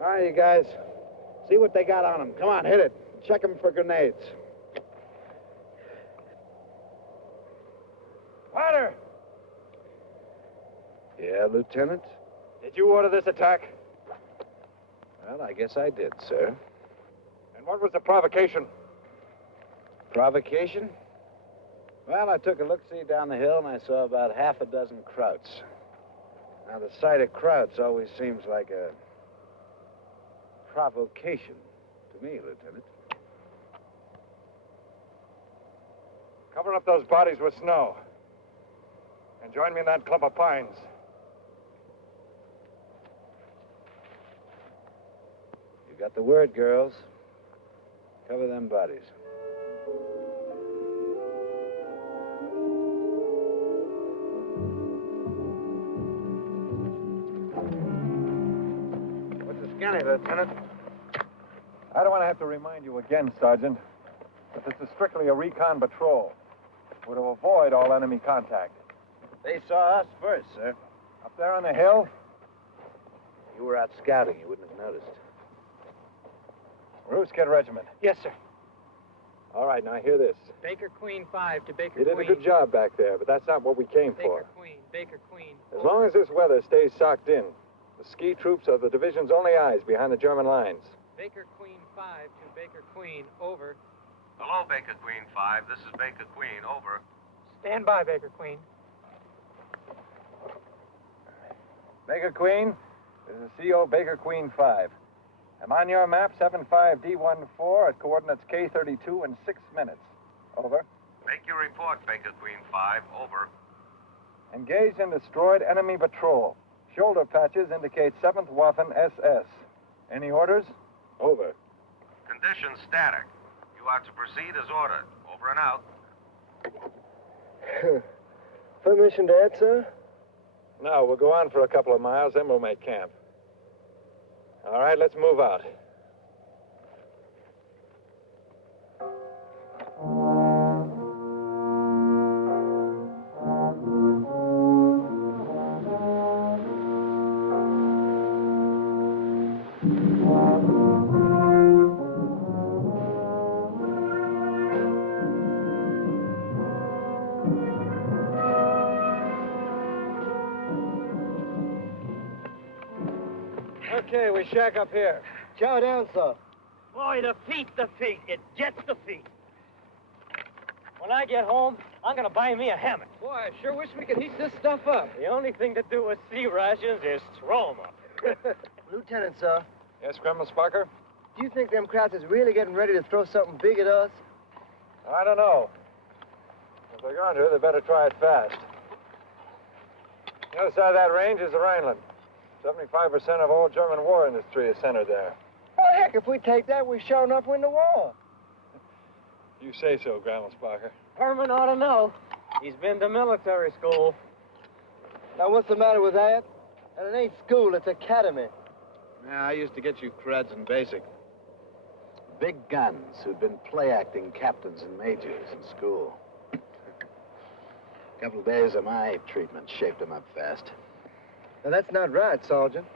All right, you guys. See what they got on them. Come on, hit it. Check them for grenades. Potter! Yeah, Lieutenant? Did you order this attack? Well, I guess I did, sir. And what was the provocation? Provocation? Well, I took a look-see down the hill, and I saw about half a dozen Krauts. Now, the sight of Krauts always seems like a provocation to me, Lieutenant. Cover up those bodies with snow. And join me in that clump of pines. You got the word, girls. Cover them bodies. What's the skinny, Lieutenant? I don't want to have to remind you again, Sergeant, that this is strictly a recon patrol. We're to avoid all enemy contact. They saw us first, sir. Up there on the hill? You were out scouting. You wouldn't have noticed. Roos, Kid Regiment. Yes, sir. All right, now hear this. Baker Queen 5 to Baker You Queen. did a good job back there, but that's not what we came for. Baker Queen. As long as this weather stays socked in, the ski troops are the division's only eyes behind the German lines. Baker Queen 5 to Baker Queen, over. Hello, Baker Queen 5. This is Baker Queen, over. Stand by, Baker Queen. Baker Queen, this is CO Baker Queen 5. I'm on your map, 75D14 at coordinates K32 in 6 minutes. Over. Make your report, Baker Queen 5, over. Engaged in destroyed enemy patrol. Shoulder patches indicate 7th Waffen SS. Any orders? Over. Conditions static. You are to proceed as ordered. Over and out. Permission to add, sir? No, we'll go on for a couple of miles, then we'll make camp. All right, let's move out. Okay, we shack up here. Chow down, sir. Boy, the feet. It gets the feet. When I get home, I'm going to buy me a hammock. Boy, I sure wish we could heat this stuff up. The only thing to do with sea rations is throw 'em up. Lieutenant, sir, Yes, Grandma Sparker? do you think them Krauts is really getting ready to throw something big at us? I don't know. If they're going to, they better try it fast. The other side of that range is the Rhineland. 75% of all German war industry is centered there. Well, heck, if we take that, we sure enough win the war. You say so, Grandma Sparker. Herman ought to know. He's been to military school. Now, what's the matter with that? And it ain't school, it's academy. Yeah, I used to get you creds in basic. Big guns who'd been play-acting captains and majors in school. A couple of days of my treatment shaped them up fast. Now, that's not right, Sergeant.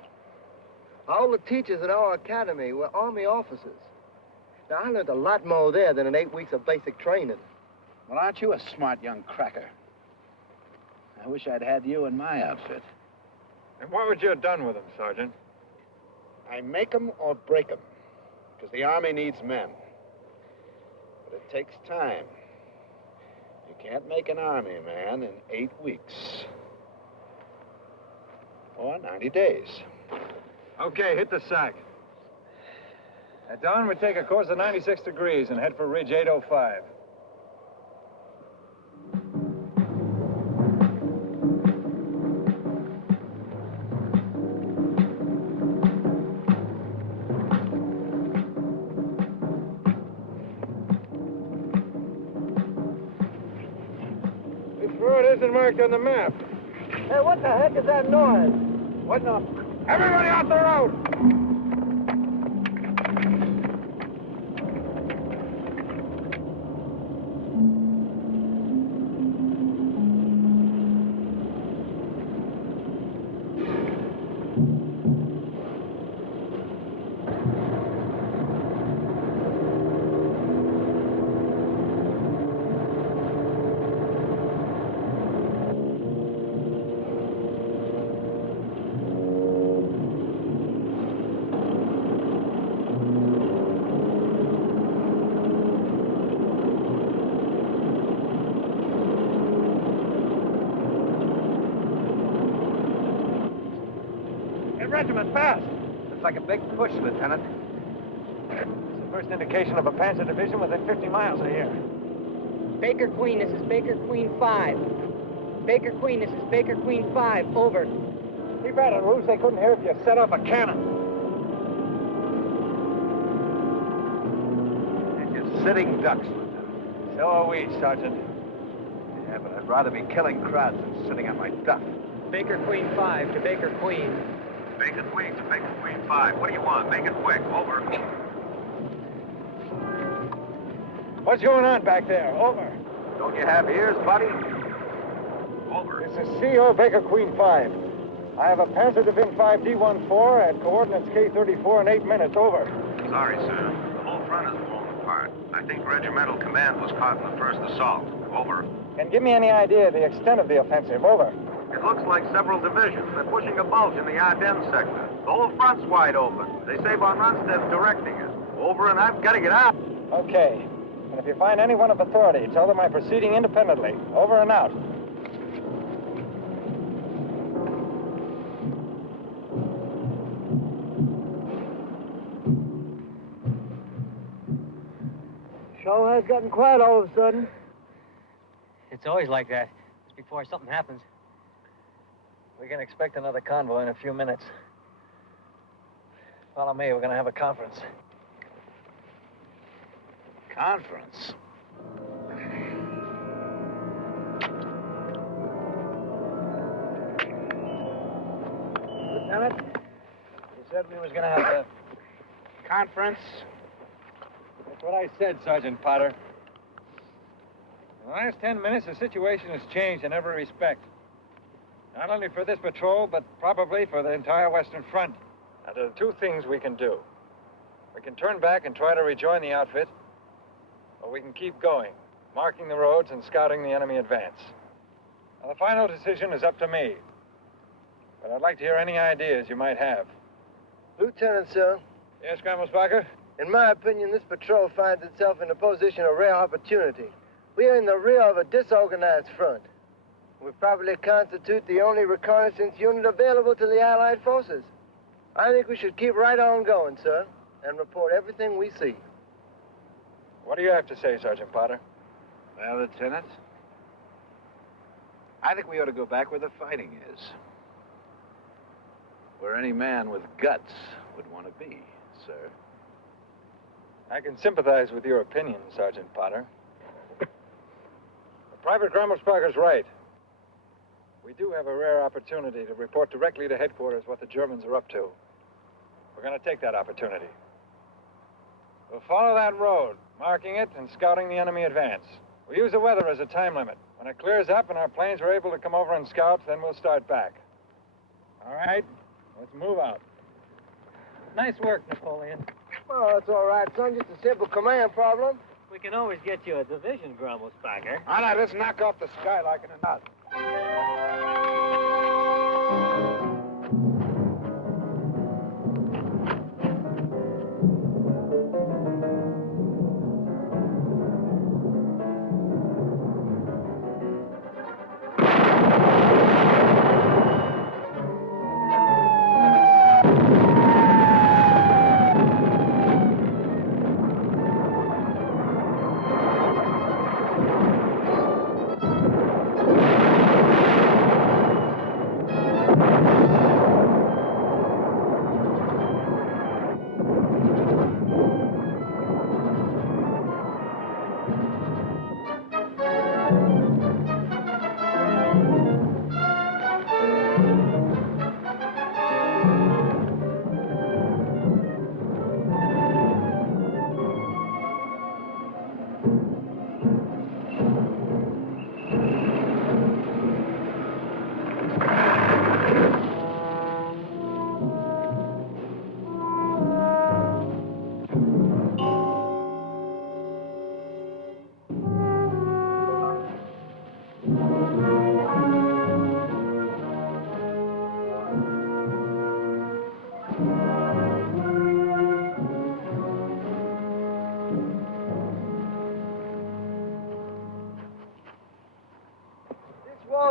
All the teachers at our academy were Army officers. Now, I learned a lot more there than in 8 weeks of basic training. Well, aren't you a smart young cracker? I wish I'd had you in my outfit. And what would you have done with them, Sergeant? I make 'em or break 'em, because the Army needs men. But it takes time. You can't make an Army man in 8 weeks. Or 90 days. Okay, hit the sack. At dawn, we take a course of 96 degrees and head for Ridge 805. This road isn't marked on the map. Hey, what the heck is that noise? What now? Everybody off the road! Regiment, fast! Looks like a big push, Lieutenant. It's the first indication of a Panzer division within 50 miles of here. Baker Queen, this is Baker Queen 5. Baker Queen, this is Baker Queen 5. Over. Keep at it, Roos. They couldn't hear if you set off a cannon. And you're sitting ducks, Lieutenant. So are we, Sergeant. Yeah, but I'd rather be killing crowds than sitting on my duff. Baker Queen 5 to Baker Queen. Baker Queen to Baker Queen 5. What do you want? Make it quick. Over. What's going on back there? Over. Don't you have ears, buddy? Over. This is CO Baker Queen 5. I have a Panzer Division 5 D14 at coordinates K34 in 8 minutes. Over. Sorry, sir. The whole front is blown apart. I think regimental command was caught in the first assault. Over. Can give me any idea of the extent of the offensive. Over. It looks like several divisions. They're pushing a bulge in the Ardennes sector. The whole front's wide open. They say von Rundstedt's directing it. Over, and I've got to get out. Okay. And if you find anyone of authority, tell them I'm proceeding independently. Over and out. Show has gotten quiet all of a sudden. It's always like that. Just before something happens. We can expect another convoy in a few minutes. Follow me. We're going to have a conference. Conference? Lieutenant, you said we was going to have a... Conference? That's what I said, Sergeant Potter. In the last 10 minutes, the situation has changed in every respect. Not only for this patrol, but probably for the entire Western Front. Now, there are two things we can do. We can turn back and try to rejoin the outfit, or we can keep going, marking the roads and scouting the enemy advance. Now, the final decision is up to me. But I'd like to hear any ideas you might have. Lieutenant, sir, Yes, Gramelsbacher? in my opinion, this patrol finds itself in a position of rare opportunity. We are in the rear of a disorganized front. We probably constitute the only reconnaissance unit available to the Allied forces. I think we should keep right on going, sir, and report everything we see. What do you have to say, Sergeant Potter? Well, Lieutenant, I think we ought to go back where the fighting is. Where any man with guts would want to be, sir. I can sympathize with your opinion, Sergeant Potter. But Private Gramelsbacher's right. We do have a rare opportunity to report directly to headquarters what the Germans are up to. We're going to take that opportunity. We'll follow that road, marking it and scouting the enemy advance. We'll use the weather as a time limit. When it clears up and our planes are able to come over and scout, then we'll start back. All right? Let's move out. Nice work, Napoleon. Oh, that's all right, son. Just a simple command problem. We can always get you a division, Gramelsbacher. All right, let's knock off the skylark in a knot.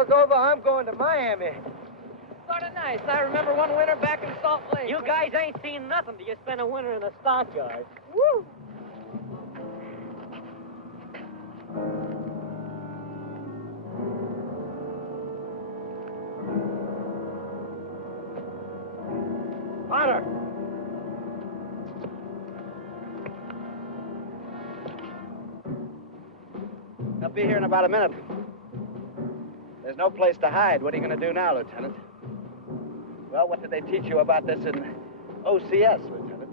war's over, I'm going to Miami. Sort of nice. I remember one winter back in Salt Lake. You guys ain't seen nothing till you spend a winter in the stockyards. Woo! Potter! They'll be here in about a minute. There's no place to hide. What are you going to do now, Lieutenant? Well, what did they teach you about this in OCS, Lieutenant?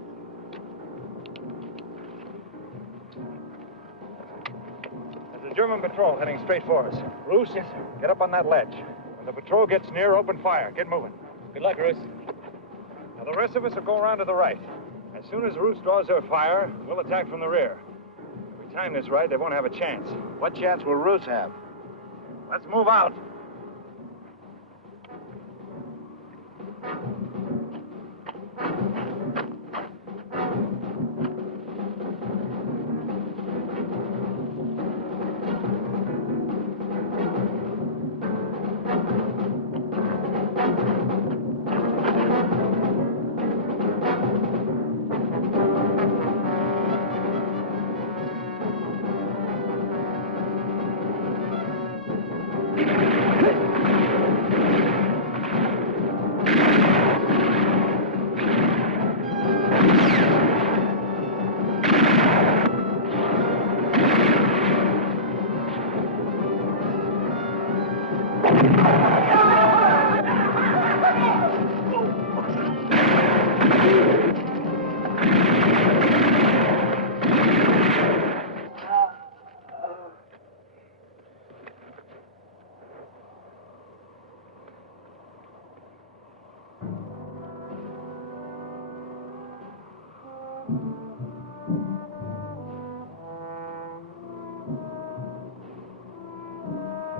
There's a German patrol heading straight for us. Roos, yes, sir. Get up on that ledge. When the patrol gets near, open fire. Get moving. Good luck, Roos. Now, the rest of us will go around to the right. As soon as Roos draws her fire, we'll attack from the rear. If we time this right, they won't have a chance. What chance will Roos have? Let's move out.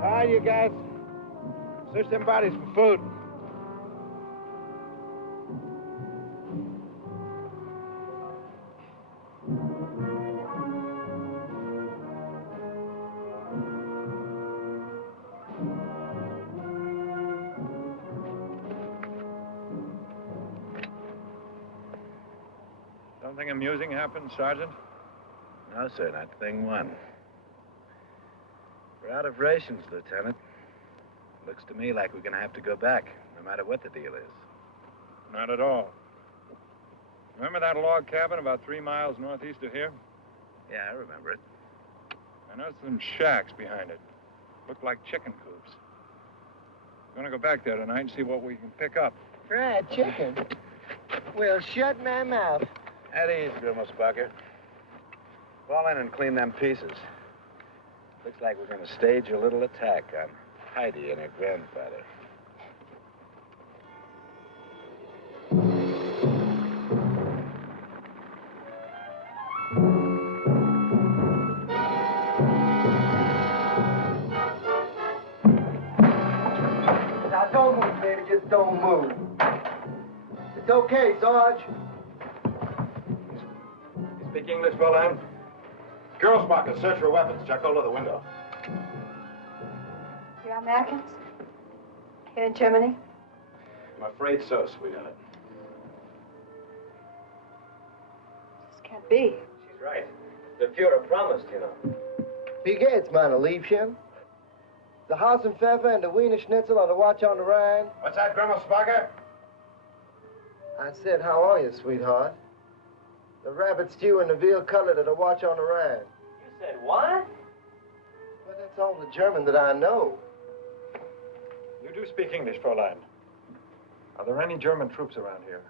All right, you guys. Search them bodies for food. Something amusing happened, Sergeant? No, sir, not thing one. We're out of rations, Lieutenant. Looks to me like we're going to have to go back, no matter what the deal is. Not at all. Remember that log cabin about 3 miles northeast of here? Yeah, I remember it. I noticed some shacks behind it. Looked like chicken coops. We're going to go back there tonight and see what we can pick up. Fried chicken? Well, shut my mouth. At ease, Grimmelspunker. Fall in and clean them pieces. Looks like we're going to stage a little attack on Heidi and her grandfather. Now, don't move, baby. Just don't move. It's okay, Sarge. You speak English, Fräulein? Girlsmarker, search for weapons. Check all over the window. You're Americans? Here in Germany? I'm afraid so, sweetheart. This can't be. She's right. The Fuhrer promised, you know. Wie geht's, meine Liebchen? The Hassenpfeffer and the Wiener Schnitzel are the watch on the Rhine. What's that, Grimmelspunker? I said, how are you, sweetheart? The rabbit stew and the veal cutlet are the watch on the Rhine. You said what? Well, that's all the German that I know. You do speak English, Fräulein. Are there any German troops around here?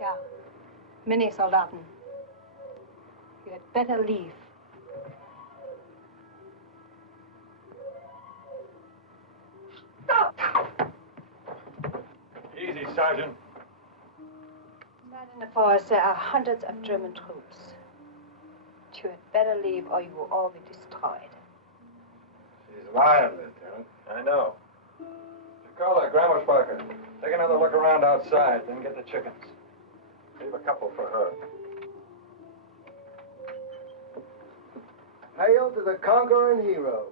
Ja. Many Soldaten. You had better leave. Stop! Easy, Sergeant. Right in the forest, there are hundreds of German troops. You had better leave or you will all be destroyed. She's lying, Lieutenant. I know. Dakota, Grammersbacher, take another look around outside, then get the chickens. Leave a couple for her. Hail to the conquering hero.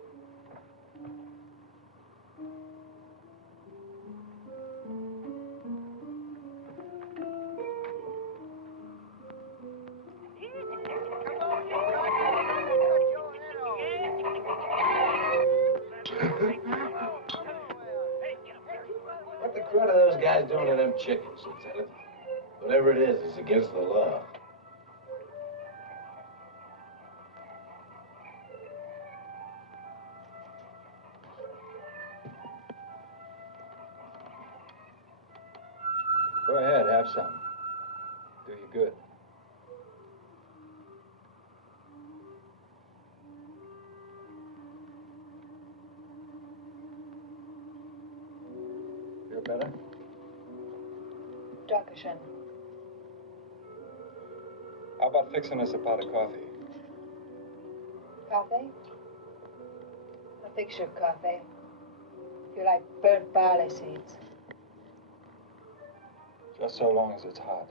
What the crud are those guys doing to them chickens, Lieutenant? Whatever it is, it's against the law. Go ahead, have some. Do you good. Feel better? Dankeschön. How about fixing us a pot of coffee? Coffee? I'll fix your coffee. You like burnt barley seeds. Just so long as it's hot.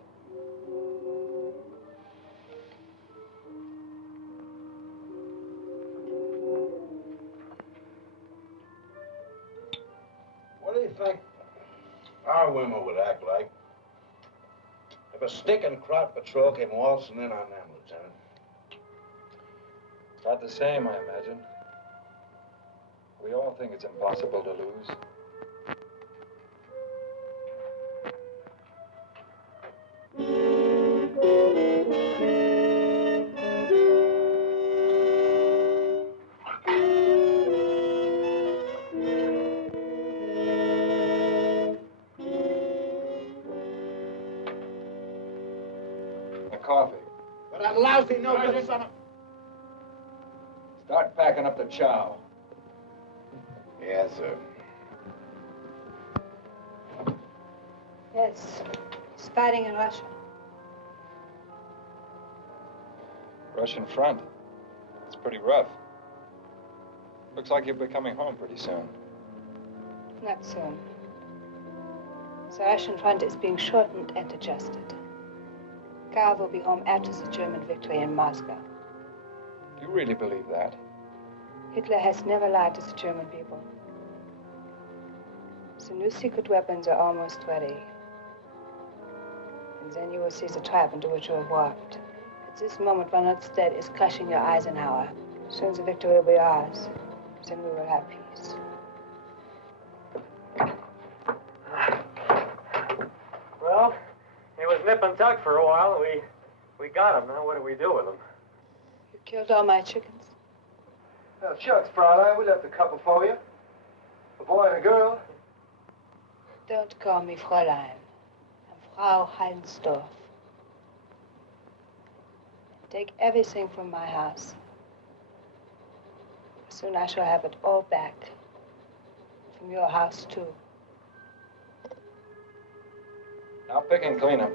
What do you think our women would act like if a stinking crowd patrol came waltzing in on them, Lieutenant? About the same, I imagine. We all think it's impossible to lose. The coffee. But that lousy, no-good son of... Start packing up the chow. Yes, sir. Yes. He's fighting in Russia. Russian front. It's pretty rough. Looks like you'll be coming home pretty soon. Not soon. The Russian front is being shortened and adjusted. Karl will be home after the German victory in Moscow. You really believe that? Hitler has never lied to the German people. The new secret weapons are almost ready. And then you will see the trap into which you have walked. At this moment, Ronaldstedt is crushing your Eisenhower. Soon the victory will be ours. Then we will have peace. Well, he was nip and tuck for a while. We got him. Now what do we do with him? You killed all my chickens. Well, shucks, Fraulein, we left a couple for you. A boy and a girl. Don't call me Fräulein. I'm Frau Heinsdorf. Take everything from my house. Soon I shall have it all back. From your house, too. Now pick and clean them.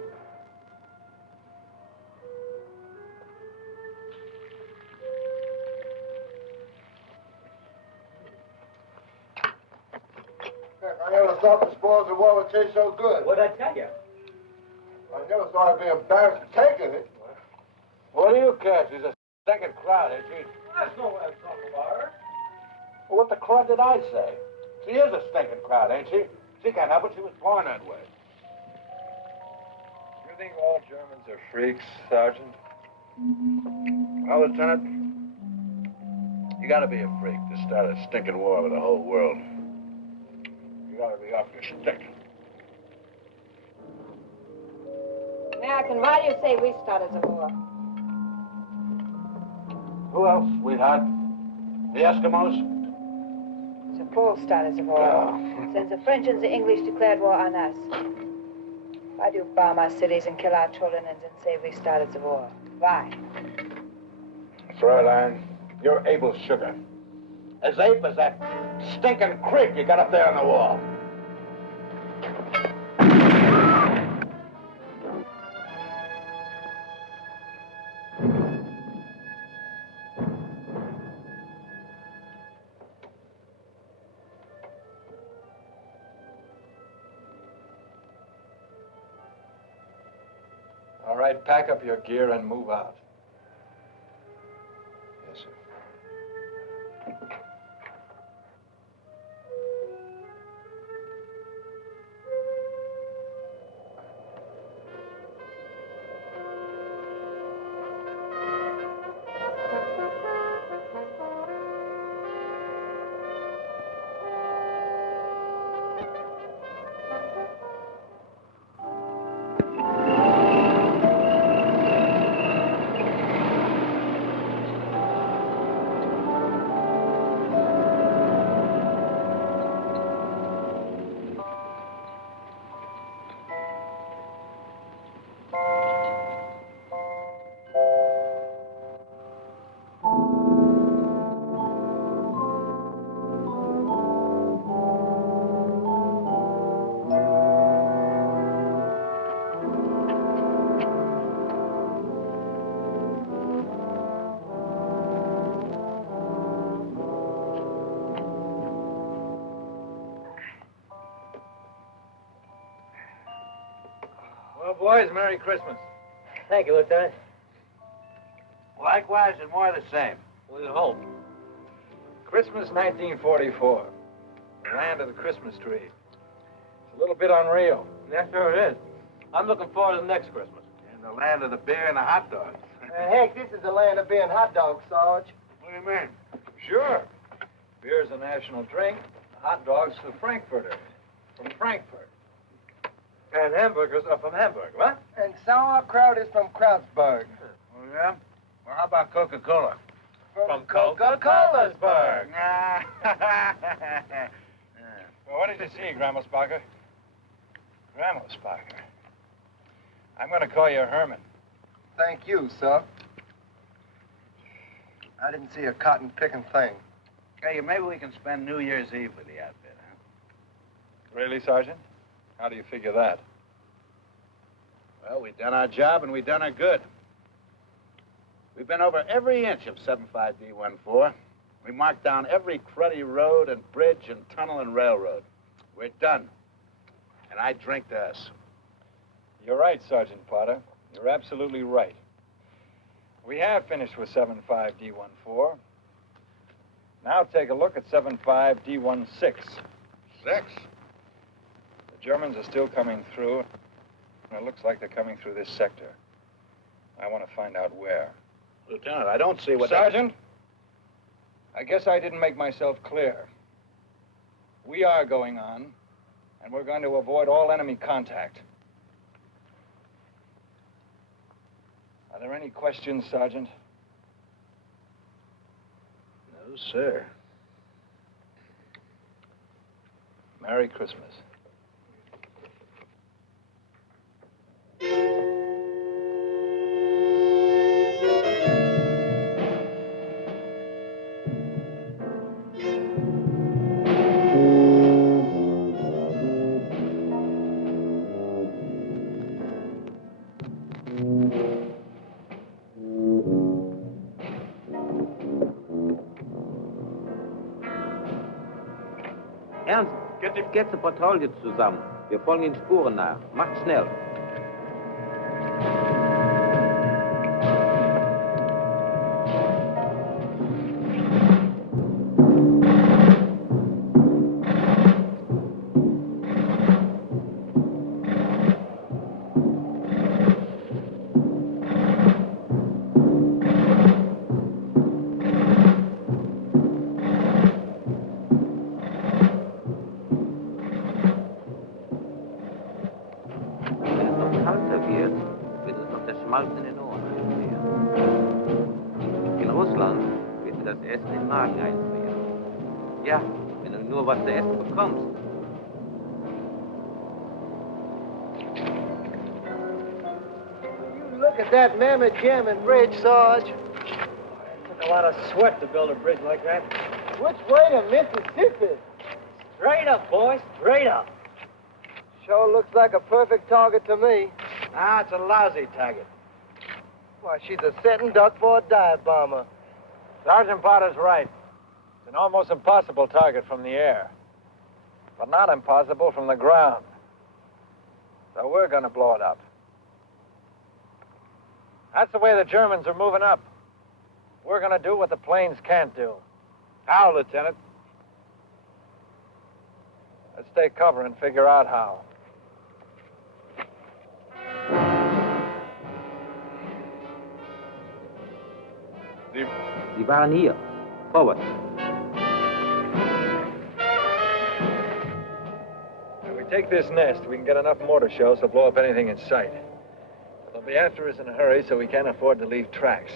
Heck, I never thought the spoils of war would taste so good. What'd I tell you? I never thought I'd be embarrassed to take it. What do you care? She's a stinking crowd, ain't she? That's no way to talk about her. Well, what the crud did I say? She is a stinking crowd, ain't she? She can't help it. She was born that way. You think all Germans are freaks, Sergeant? Well, Lieutenant, you gotta be a freak to start a stinking war with the whole world. You gotta be off your stick. American, why do you say we started the war? Who else, sweetheart? The Eskimos? The Poles started the war. Then the French and the English declared war on us. Why do you bomb our cities and kill our children and then say we started the war? Why? Fräulein, you're Abel's sugar. As ape as that stinking creek you got up there on the wall. All right, pack up your gear and move out. Yes, sir. Well, boys, Merry Christmas. Thank you, Lieutenant. Likewise and more of the same. We hope. Christmas 1944. The land of the Christmas tree. It's a little bit unreal. Yeah, sure it is. I'm looking forward to the next Christmas. In the land of the beer and the hot dogs. Heck, this is the land of beer and hot dogs, Sarge. What do you mean? Sure. Beer's a national drink. Hot dogs for Frankfurters. From Frankfurt. And hamburgers are from Hamburg, what? And sauerkraut is from Krautsburg. Oh, yeah? Well, how about Coca-Cola? From Coca-Colasburg. Well, what did you see, Grandma Sparker? Grandma Sparker. I'm going to call you Herman. Thank you, sir. I didn't see a cotton-picking thing. Hey, maybe we can spend New Year's Eve with the outfit, huh? Really, Sergeant? How do you figure that? Well, we've done our job and we've done our good. We've been over every inch of 75D14. We marked down every cruddy road and bridge and tunnel and railroad. We're done. And I drink to us. You're right, Sergeant Potter. You're absolutely right. We have finished with 75D14. Now take a look at 75D16. 6? The Germans are still coming through, and it looks like they're coming through this sector. I want to find out where. Lieutenant, I don't see what... Sergeant, I guess I didn't make myself clear. We are going on, and we're going to avoid all enemy contact. Are there any questions, Sergeant? No, sir. Merry Christmas. Ernst, get die Patrouille zusammen. Wir folgen den Spuren nach. Macht schnell. Was zu essen bekommst. You look at that mammoth jamming bridge, Sarge. It took a lot of sweat to build a bridge like that. Which way to Mississippi? Straight up, boys, straight up. Sure looks like a perfect target to me. Ah, it's a lousy target. Why, she's a setting duck for a dive bomber. Sergeant Potter's right. It's an almost impossible target from the air, but not impossible from the ground. So we're going to blow it up. That's the way the Germans are moving up. We're going to do what the planes can't do. How, Lieutenant? Let's take cover and figure out how. Sie waren hier. Forward. If we take this nest, we can get enough mortar shells to blow up anything in sight. They'll be after us in a hurry, so we can't afford to leave tracks.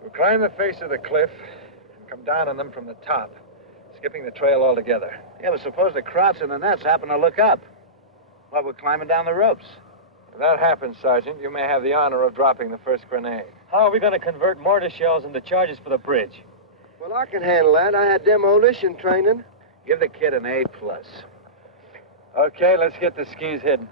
We'll climb the face of the cliff and come down on them from the top, skipping the trail altogether. Yeah, but suppose the Krauts and the Nets happen to look up. Well, we're climbing down the ropes. If that happens, Sergeant, you may have the honor of dropping the first grenade. How are we going to convert mortar shells into charges for the bridge? Well, I can handle that. I had demolition training. Give the kid an A+. Okay, let's get the skis hidden.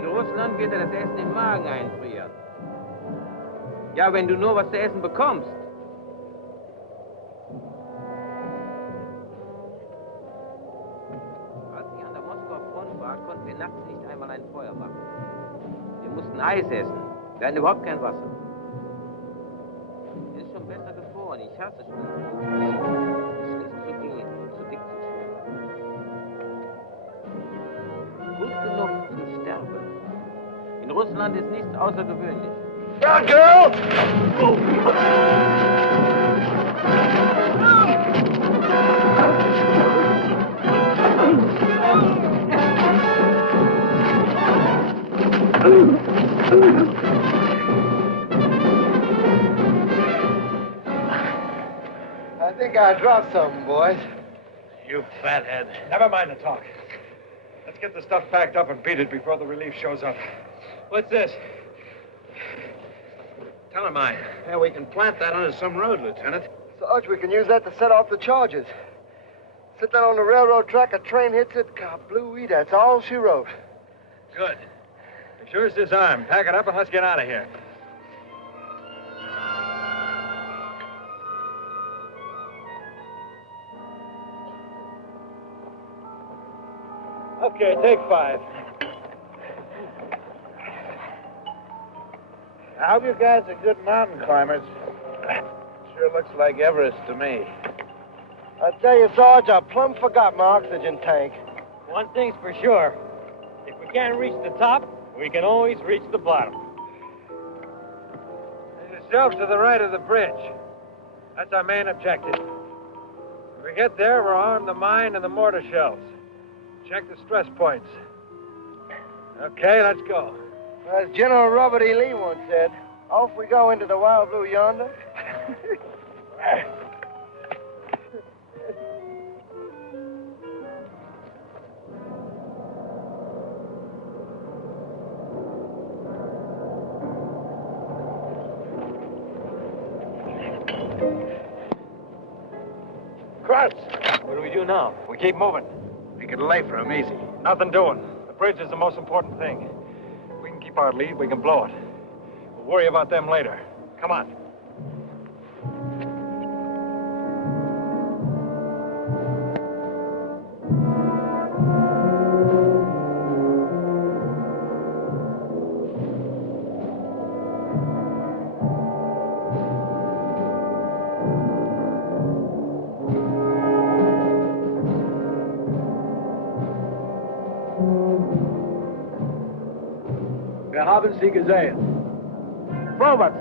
In Russland wird dir das Essen im Magen einfrieren. Ja, wenn du nur was zu essen bekommst. Als ich an der Moskauer Front war, konnten wir nachts nicht einmal ein Feuer machen. Wir mussten Eis essen. Wir hatten überhaupt kein Wasser. Es ist schon besser gefroren. Ich hasse Schnee. Es ist zu gehen und zu dick zu schwer. Gut genug zum Sterben. In Russland ist nichts außergewöhnlich. Down, girl! I think I dropped something, boys. You fathead. Never mind the talk. Let's get the stuff packed up and beat it before the relief shows up. What's this? Telemine. Yeah, we can plant that under some road, Lieutenant. Sarge, we can use that to set off the charges. Sit down on the railroad track, a train hits it, kablooey, that's all she wrote. Good. As sure as this arm. Pack it up and let's get out of here. Okay, take 5. I hope you guys are good mountain climbers. Sure looks like Everest to me. I tell you, Sarge, I plumb forgot my oxygen tank. One thing's for sure. If we can't reach the top, we can always reach the bottom. There's yourselves to the right of the bridge. That's our main objective. When we get there, we'll arm the mine and the mortar shells. Check the stress points. Okay, let's go. As General Robert E. Lee once said, off we go into the wild blue yonder. Cross! What do we do now? We keep moving. We can lay for him easy. Nothing doing. The bridge is the most important thing. If we can keep our lead, we can blow it. We'll worry about them later. Come on. Wir haben sie gesehen. Vorwärts!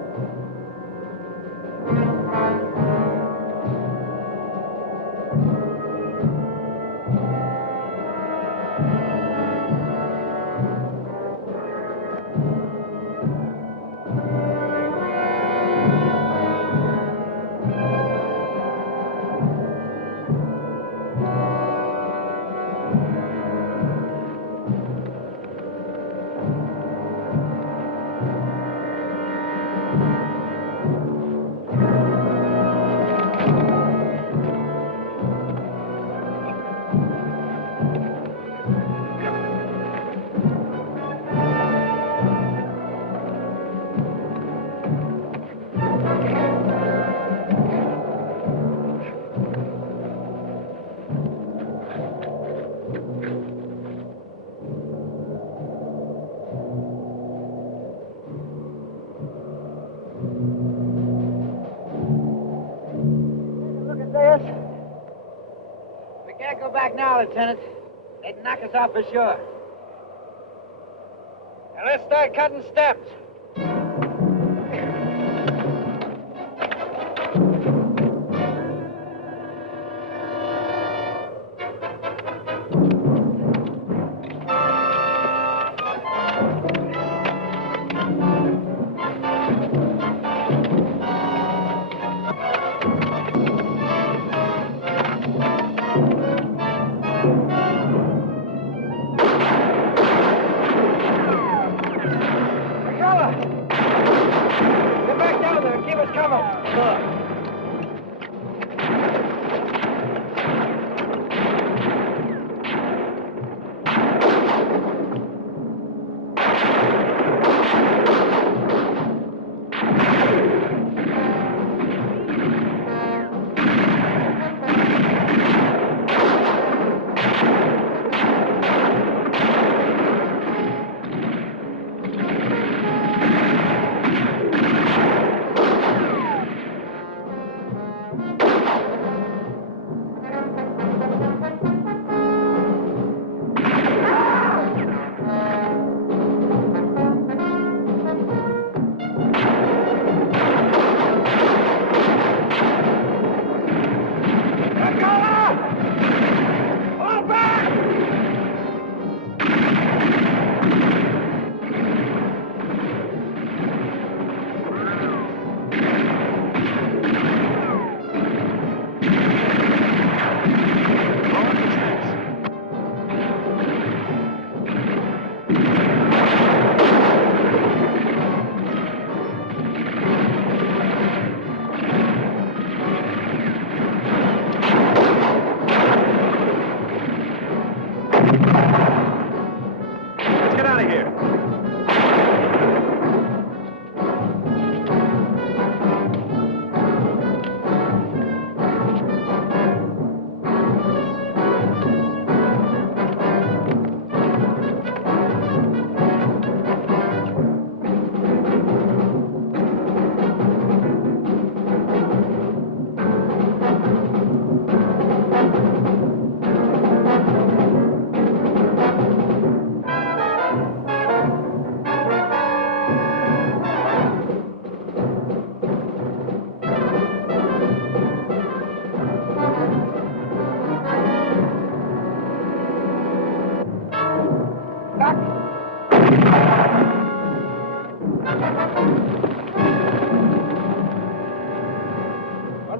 We can't go back now, Lieutenant. They'd knock us off for sure. Now let's start cutting steps.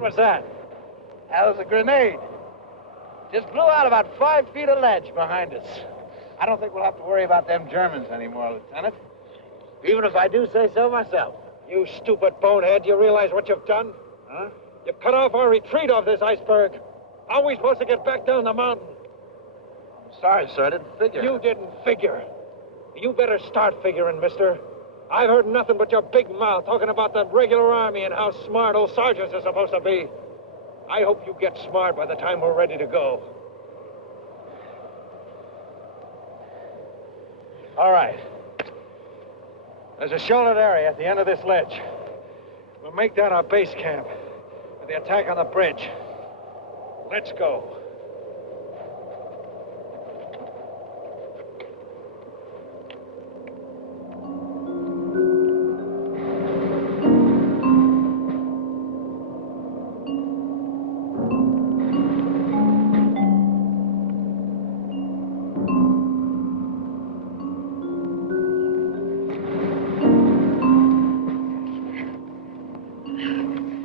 was that? That was a grenade. Just blew out about 5 feet of ledge behind us. I don't think we'll have to worry about them Germans anymore, Lieutenant. Even if I do say so myself. You stupid bonehead, do you realize what you've done? Huh? You've cut off our retreat off this iceberg. How are we supposed to get back down the mountain? I'm sorry, sir. I didn't figure. You didn't figure. You better start figuring, mister. I've heard nothing but your big mouth talking about the regular army and how smart old sergeants are supposed to be. I hope you get smart by the time we're ready to go. All right. There's a shouldered area at the end of this ledge. We'll make that our base camp for the attack on the bridge. Let's go.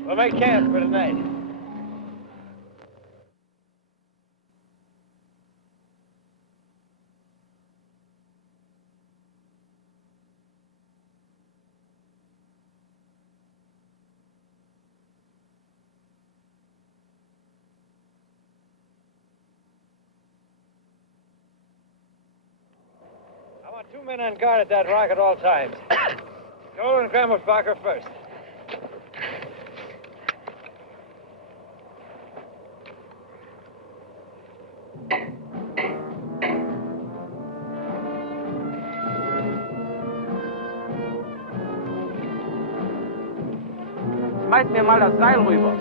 We'll make camp for tonight. I want 2 men on guard at that rock at all times. Joel and Grammersbacher first. Schmeiß mir mal das Seil rüber.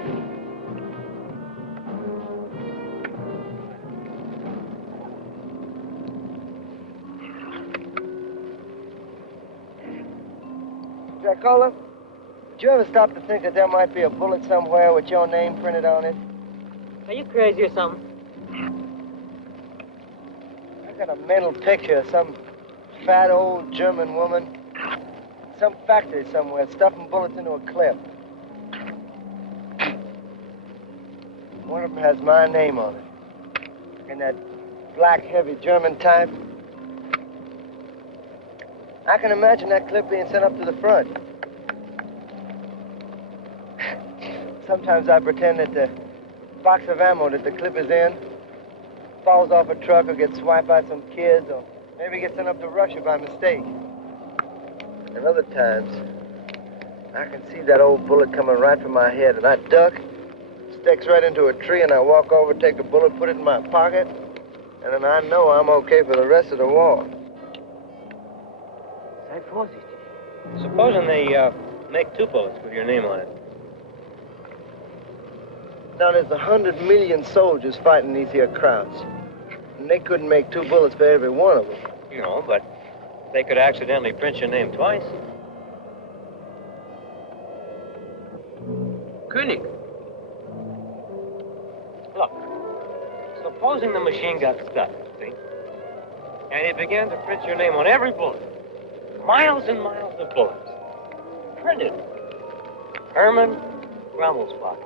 Dracula, did you ever stop to think that there might be a bullet somewhere with your name printed on it? Are you crazy or something? I got a mental picture of some fat old German woman, some factory somewhere, stuffing bullets into a clip. One of them has my name on it. In that black, heavy German type. I can imagine that clip being sent up to the front. Sometimes I pretend that the box of ammo that the clip is in falls off a truck or gets swiped by some kids or maybe gets sent up to Russia by mistake. And other times, I can see that old bullet coming right for my head and I duck, sticks right into a tree, and I walk over, take the bullet, put it in my pocket, and then I know I'm okay for the rest of the war. Sei vorsichtig. Supposing they make 2 bullets with your name on it. Now, there's 100 million soldiers fighting these here crowds, and they couldn't make 2 bullets for every one of them. You know, but they could accidentally print your name twice. König. Look, supposing the machine got stuck, see? And it began to print your name on every bullet. Miles and miles of bullets. Printed. Herman Grommelsbach.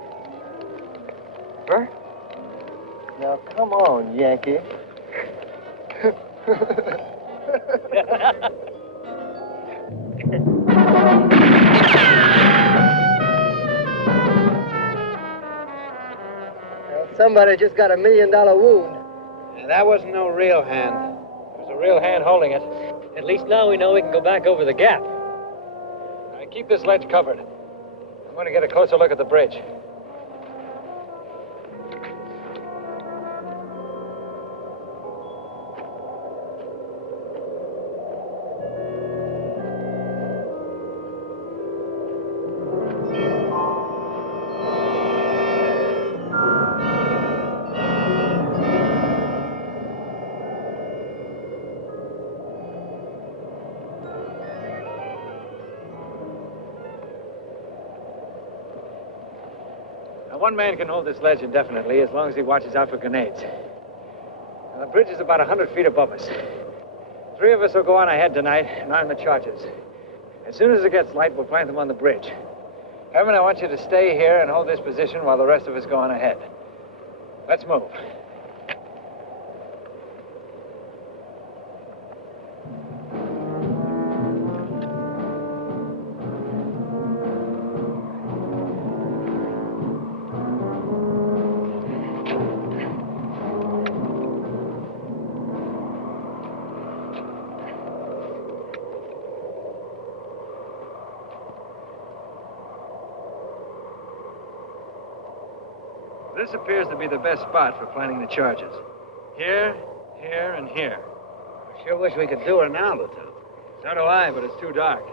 Huh? Now, come on, Yankee. Somebody just got $1 million wound. And that wasn't no real hand. It was a real hand holding it. At least now we know we can go back over the gap. All right, keep this ledge covered. I'm going to get a closer look at the bridge. Now, one man can hold this ledge indefinitely as long as he watches out for grenades. Now, the bridge is about 100 feet above us. 3 of us will go on ahead tonight and arm the charges. As soon as it gets light, we'll plant them on the bridge. Herman, I want you to stay here and hold this position while the rest of us go on ahead. Let's move. This appears to be the best spot for planting the charges. Here, here, and here. I sure wish we could do it now, Lieutenant. So do I, but it's too dark.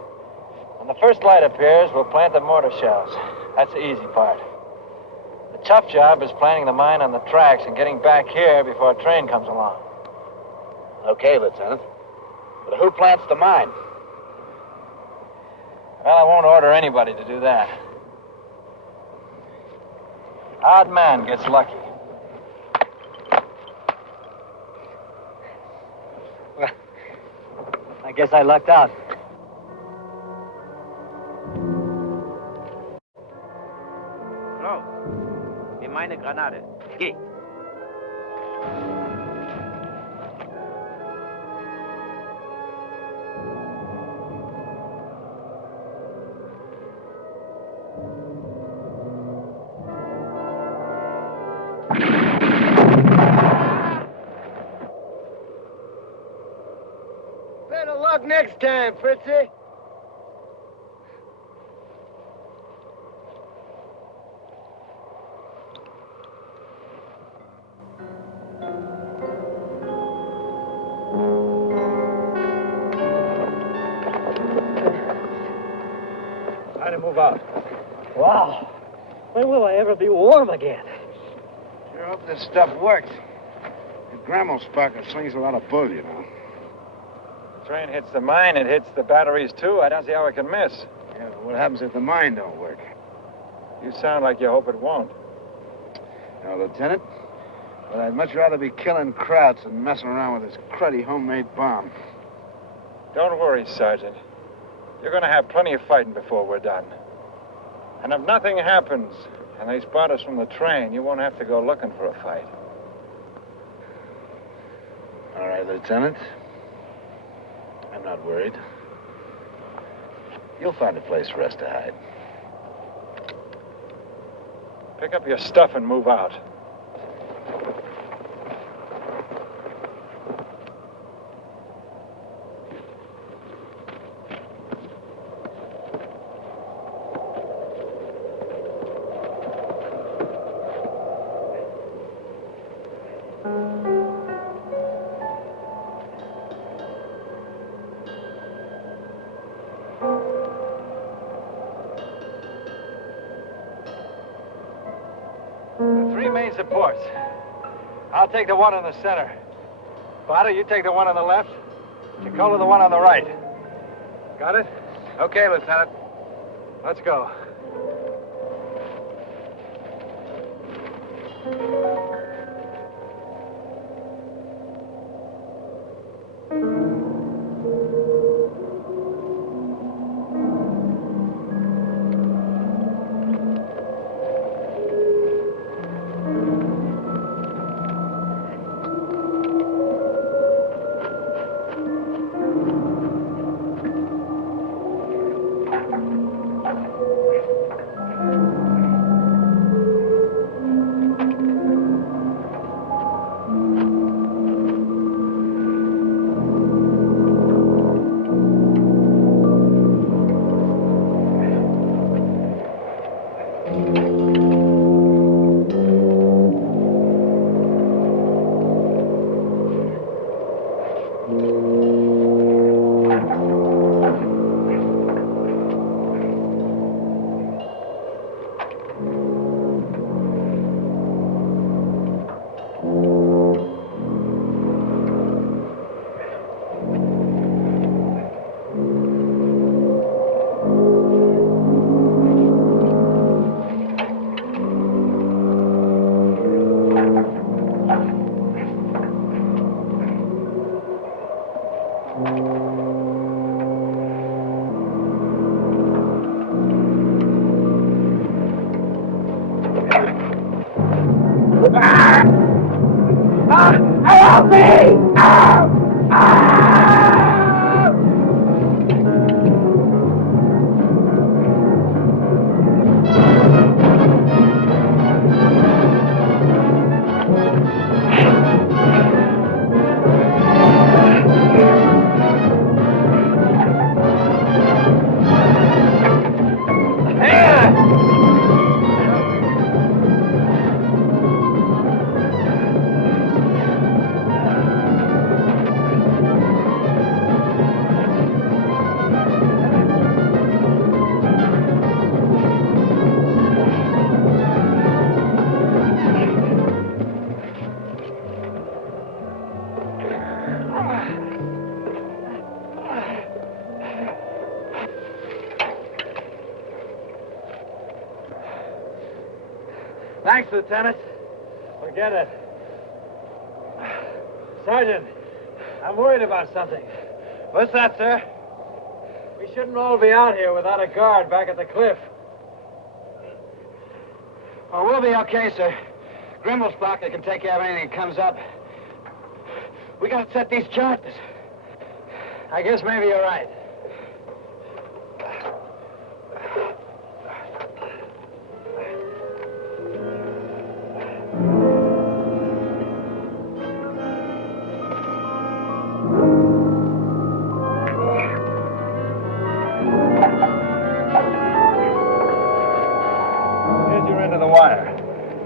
When the first light appears, we'll plant the mortar shells. That's the easy part. The tough job is planting the mine on the tracks and getting back here before a train comes along. Okay, Lieutenant. But who plants the mine? Well, I won't order anybody to do that. Odd man gets lucky. Well, I guess I lucked out. So, nimm meine Granate. Geh. Better luck next time, Fritzy. Time to move out. Wow. When will I ever be warm again? Sure hope this stuff works. The Gramo sparker slings a lot of bull, you know. The train hits the mine, it hits the batteries, too. I don't see how it can miss. Yeah, but what happens if the mine don't work? You sound like you hope it won't. No, Lieutenant. But I'd much rather be killing Krauts than messing around with this cruddy homemade bomb. Don't worry, Sergeant. You're going to have plenty of fighting before we're done. And if nothing happens and they spot us from the train, you won't have to go looking for a fight. All right, Lieutenant. I'm not worried. You'll find a place for us to hide. Pick up your stuff and move out. Supports. I'll take the one in the center. Potter, you take the one on the left. Dakota, the one on the right. Got it? Okay, Lieutenant. Let's go. Help me! Thanks, Lieutenant. Forget it. Sergeant, I'm worried about something. What's that, sir? We shouldn't all be out here without a guard back at the cliff. Oh, we'll be okay, sir. Grimmelsbacher can take care of anything that comes up. We gotta set these charges. I guess maybe you're right.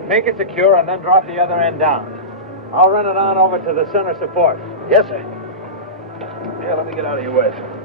Make it secure and then drop the other end down. I'll run it on over to the center support. Yes, sir. Here, let me get out of your way, sir.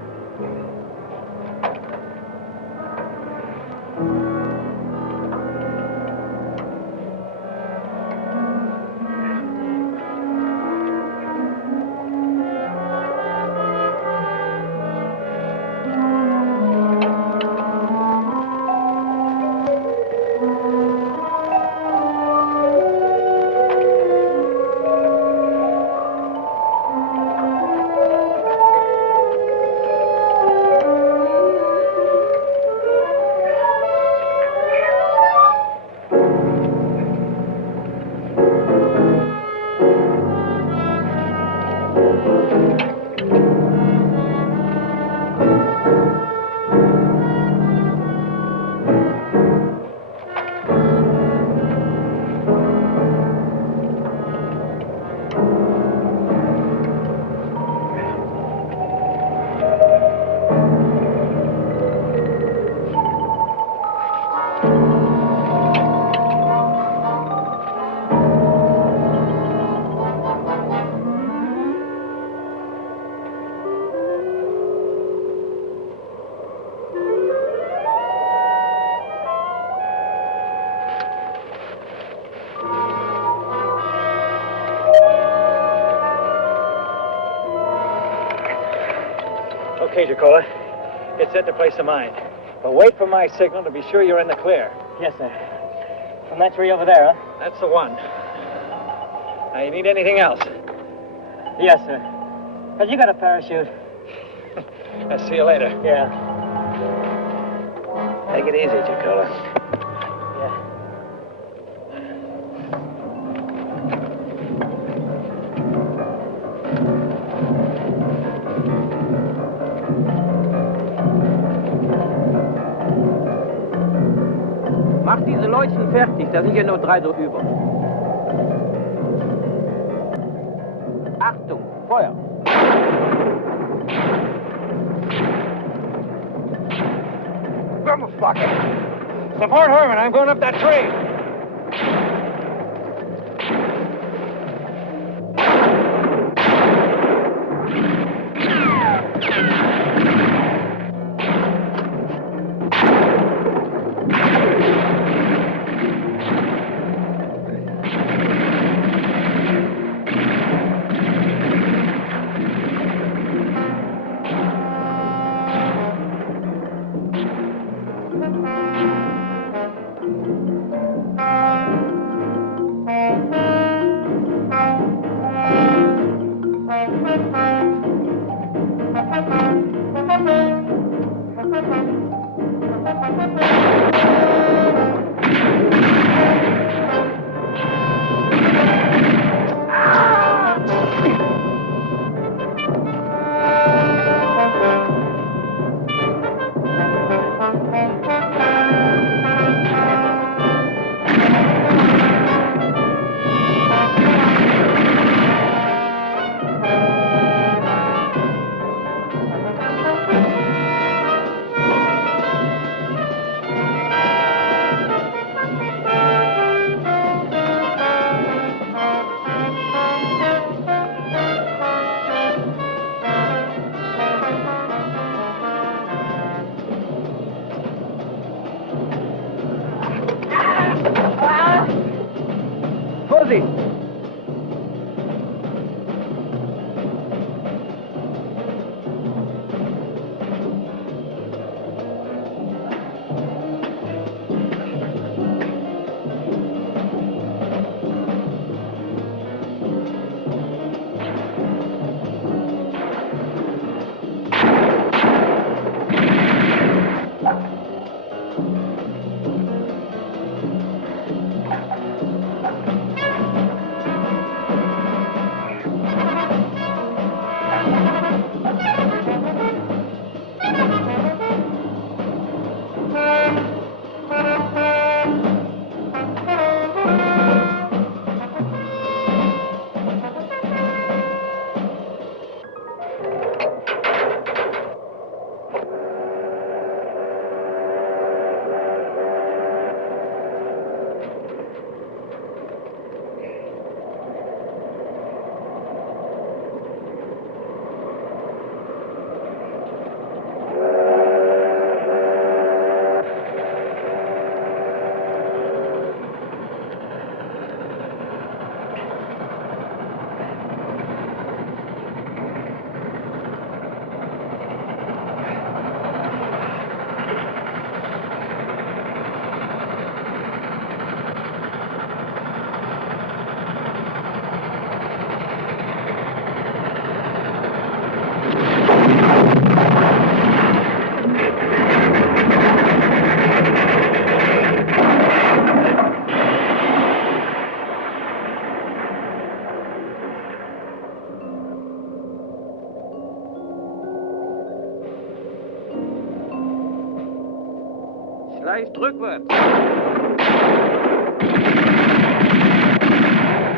Okay, Dakota. Get set to place the mine. But wait for my signal to be sure you're in the clear. Yes, sir. From that tree over there, huh? That's the one. Now, you need anything else? Yes, sir. Have you got a parachute? I'll see you later. Yeah. Take it easy, Dakota. Yeah. Mach diese Leutchen fertig, da sind ja nur 3 so über. Achtung, Feuer! Grimmelsbacher! Support Herman, I'm going up that tree! Steady. Leicht rückwärts.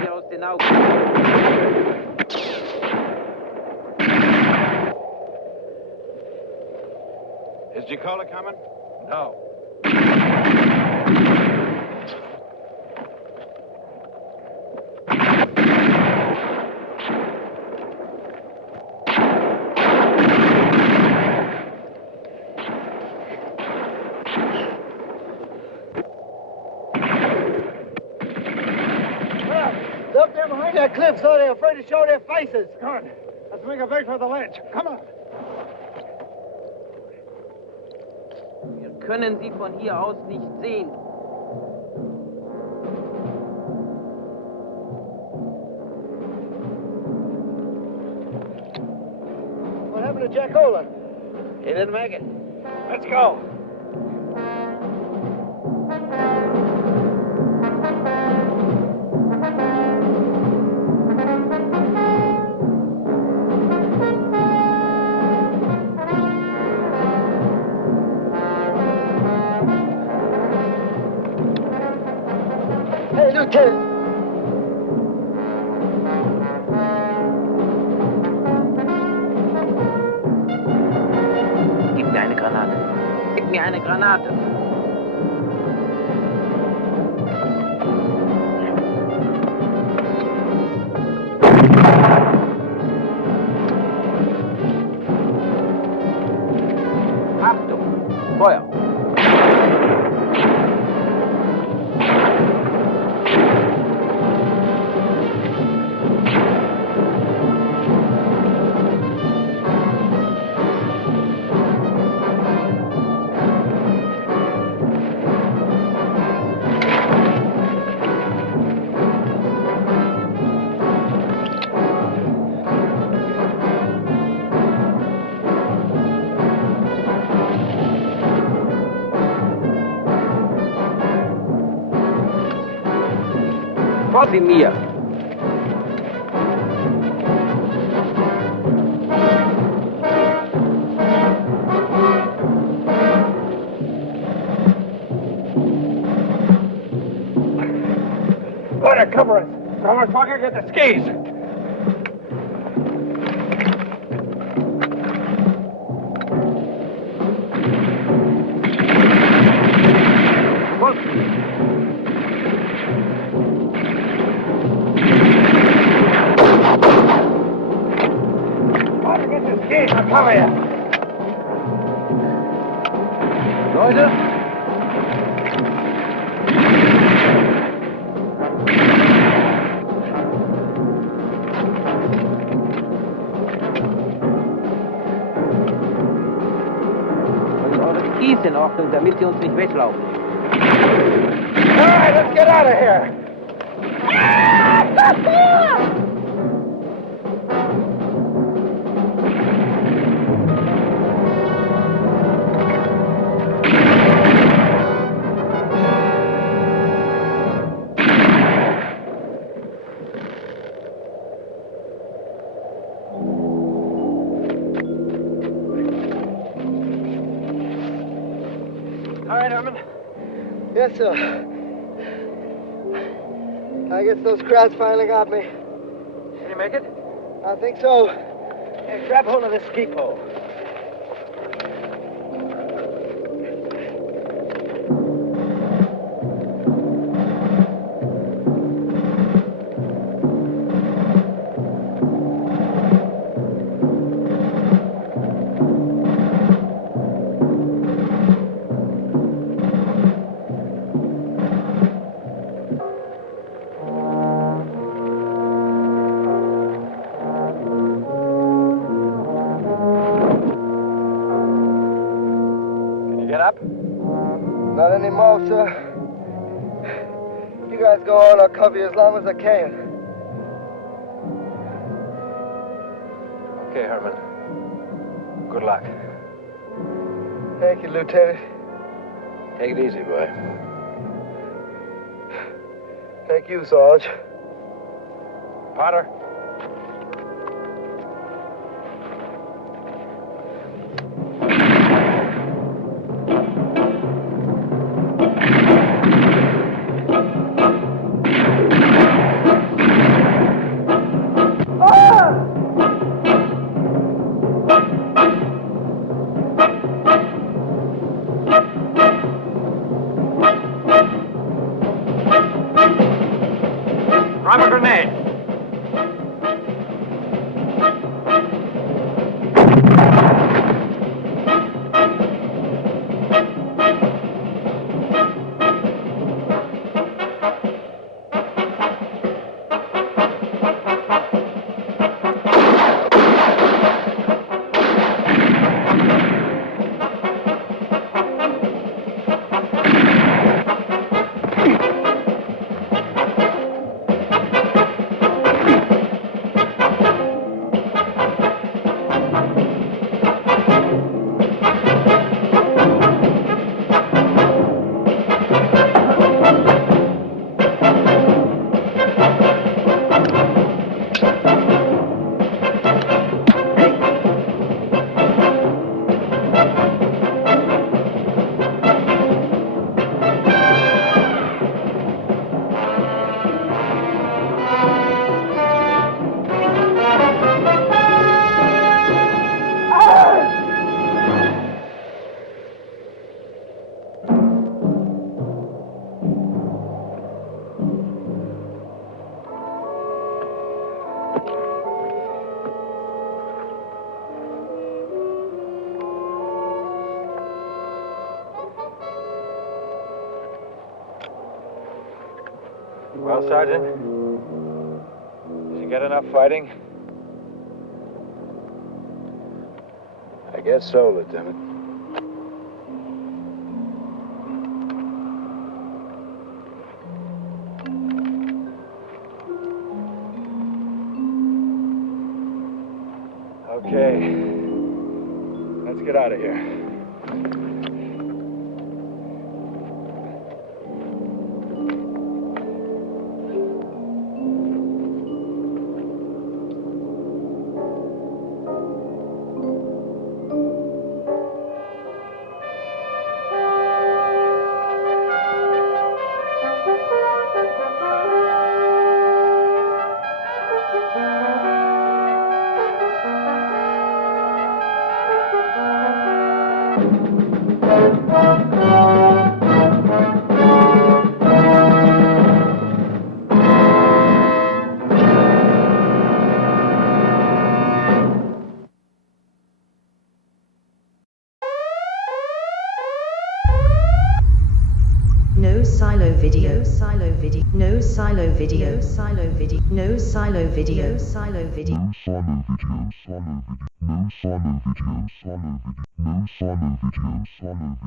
Hier aus den Augen. Is Dakota coming? No. Up there behind that cliff, so they're afraid to show their faces. Good. Let's make a break for the ledge. Come on. Wir können sie von hier aus nicht sehen. What happened to Jackola? He didn't make it. Let's go. Hey, Lieutenant. Gib mir eine Granate. Gib mir eine Granate. Achtung! Feuer! Vor sie mir! Better cover us. Thomas Parker, get the skis. Cover you. Leute? in Ordnung, damit sie uns nicht weglaufen. All right, let's get out of here. All right, Herman. Yes, sir. I guess those crowds finally got me. Can you make it? I think so. Hey, grab hold of this ski pole. Up? Not anymore, sir. You guys go on, I'll cover you as long as I can. Okay, Herman. Good luck. Thank you, Lieutenant. Take it easy, boy. Thank you, Sarge. Potter. Drop a grenade. Well, Sergeant, did you get enough fighting? I guess so, Lieutenant. Okay. Let's get out of here. No silo video, silo video, no silo video, silo video, no silo video, silo video, no silo video, silo video, no silo video, silo video, no silo video, silo video.